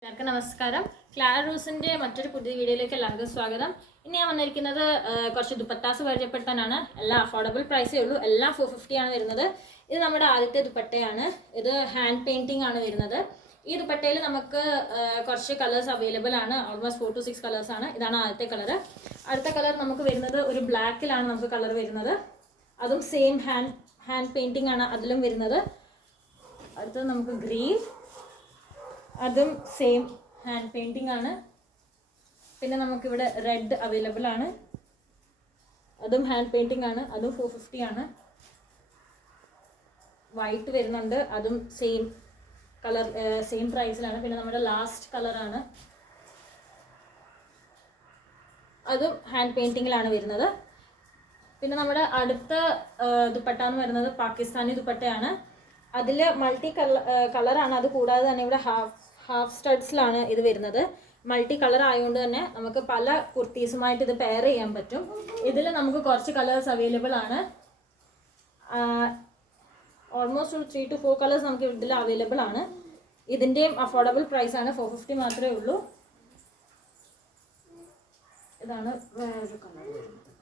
എല്ലാവർക്കും നമസ്കാരം. ക്ലാര റൂസിന്റെ മറ്റൊരു പുതിയ വീഡിയോയിലേക്ക് എല്ലാവർക്കും സ്വാഗതം. ഇനി ഞാൻ വന്നിരിക്കുന്നത് കുറച്ച് ദുപ്പട്ടാസ് പരിചയപ്പെടുത്താനാണ്. എല്ലാം അഫോർഡബിൾ പ്രൈസേ ഉള്ളൂ. എല്ലാം 450 ആണ് വരുന്നത്. ഇത് നമ്മുടെ ആദ്യത്തെ ദുപ്പട്ടയാണ്. ഇത് ഹാൻഡ് പെയിന്റിംഗ് ആണ് വരുന്നത്. ഈ ദുപ്പട്ടയിൽ നമുക്ക് കുറച്ച് കളേഴ്സ് അവൈലബിൾ ആണ്. ഓൾമോസ്റ്റ് 4 to 6 കളേഴ്സ് ആണ്. ഇതാണ് ആദ്യത്തെ കളർ. അടുത്ത കളർ നമുക്ക് വരുന്നത് ഒരു ബ്ലാക്കിലാണ് നമുക്ക് കളർ വരുന്നത്. അതും സെയിം ഹാൻഡ് പെയിന്റിംഗ് ആണ് അതിലും വരുന്നത്. അടുത്തത് നമുക്ക് ഗ്രീൻ, അതും സെയിം ഹാൻഡ് പെയിന്റിംഗ് ആണ്. പിന്നെ നമുക്കിവിടെ റെഡ് അവൈലബിൾ ആണ്. അതും ഹാൻഡ് പെയിന്റിംഗ് ആണ്. അതും 450 ആണ്. വൈറ്റ് വരുന്നുണ്ട്. അതും സെയിം കളർ സെയിം പ്രൈസിലാണ്. പിന്നെ നമ്മുടെ ലാസ്റ്റ് കളറാണ്. അതും ഹാൻഡ് പെയിന്റിങ്ങിലാണ് വരുന്നത്. പിന്നെ നമ്മുടെ അടുത്ത ദുപ്പട്ട എന്ന് പറയുന്നത് പാകിസ്ഥാനി ദുപ്പട്ടയാണ്. അതിൽ മൾട്ടി കളറാണ്. അത് കൂടാതെ തന്നെ ഇവിടെ ഹാഫ് സ്റ്റഡ്സിലാണ് ഇത് വരുന്നത്. മൾട്ടി കളർ ആയതുകൊണ്ട് തന്നെ നമുക്ക് പല കുർത്തീസുമായിട്ട് ഇത് പെയർ ചെയ്യാൻ പറ്റും. ഇതിൽ നമുക്ക് കുറച്ച് കളേഴ്സ് അവൈലബിൾ ആണ്. ഓൾമോസ്റ്റ് ഒരു 3 to 4 കളേഴ്സ് നമുക്ക് ഇതിൽ അവൈലബിൾ ആണ്. ഇതിൻ്റെയും അഫോർഡബിൾ പ്രൈസ് ആണ്. 450 മാത്രമേ ഉള്ളൂ. ഇതാണ് വേറൊരു കളർ വരുന്നത്.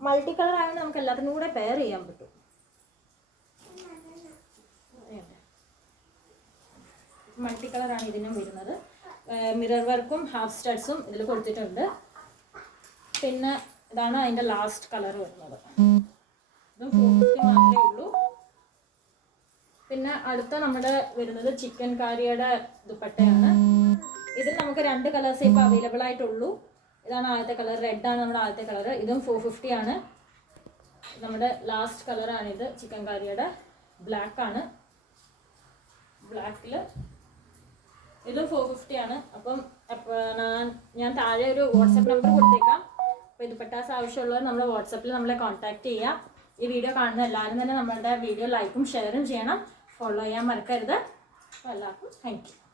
മൾട്ടി കളർ ആയതുകൊണ്ട് നമുക്ക് എല്ലാത്തിനും കൂടെ പെയർ ചെയ്യാൻ പറ്റും. മൾട്ടി കളറാണ് ഇതിനും വരുന്നത്. മിറർ വർക്കും ഹാഫ് സ്റ്റഡ്സും ഇതിൽ കൊടുത്തിട്ടുണ്ട്. പിന്നെ ഇതാണ് അതിൻ്റെ ലാസ്റ്റ് കളർ വരുന്നത്. ഇതും 450 മാത്രമേ ഉള്ളൂ. പിന്നെ അടുത്ത നമ്മുടെ വരുന്നത് ചിക്കൻ കാരിയുടെ ദുപ്പട്ടയാണ്. ഇതിൽ നമുക്ക് 2 കളേഴ്സ് ഇപ്പോൾ അവൈലബിൾ ആയിട്ടുള്ളൂ. ഇതാണ് ആദ്യത്തെ കളർ, റെഡ് ആണ് നമ്മുടെ ആദ്യത്തെ കളർ. ഇതും 450 ആണ്. നമ്മുടെ ലാസ്റ്റ് കളറാണിത്. ചിക്കൻ കാരിയുടെ ബ്ലാക്ക് ആണ്. ബ്ലാക്കിൽ ഇതും 450 ആണ്. അപ്പം ഞാൻ താഴെ ഒരു വാട്സപ്പ് നമ്പർ കൊടുത്തേക്കാം. അപ്പോൾ ഇത് പെട്ടാസ് ആവശ്യമുള്ളവർ നമ്മുടെ വാട്സപ്പിൽ നമ്മളെ കോൺടാക്ട് ചെയ്യാം. ഈ വീഡിയോ കാണുന്ന എല്ലാവരും തന്നെ നമ്മളുടെ വീഡിയോ ലൈക്കും ഷെയറും ചെയ്യണം. ഫോളോ ചെയ്യാൻ മറക്കരുത്. അപ്പോൾ എല്ലാവർക്കും താങ്ക് യു.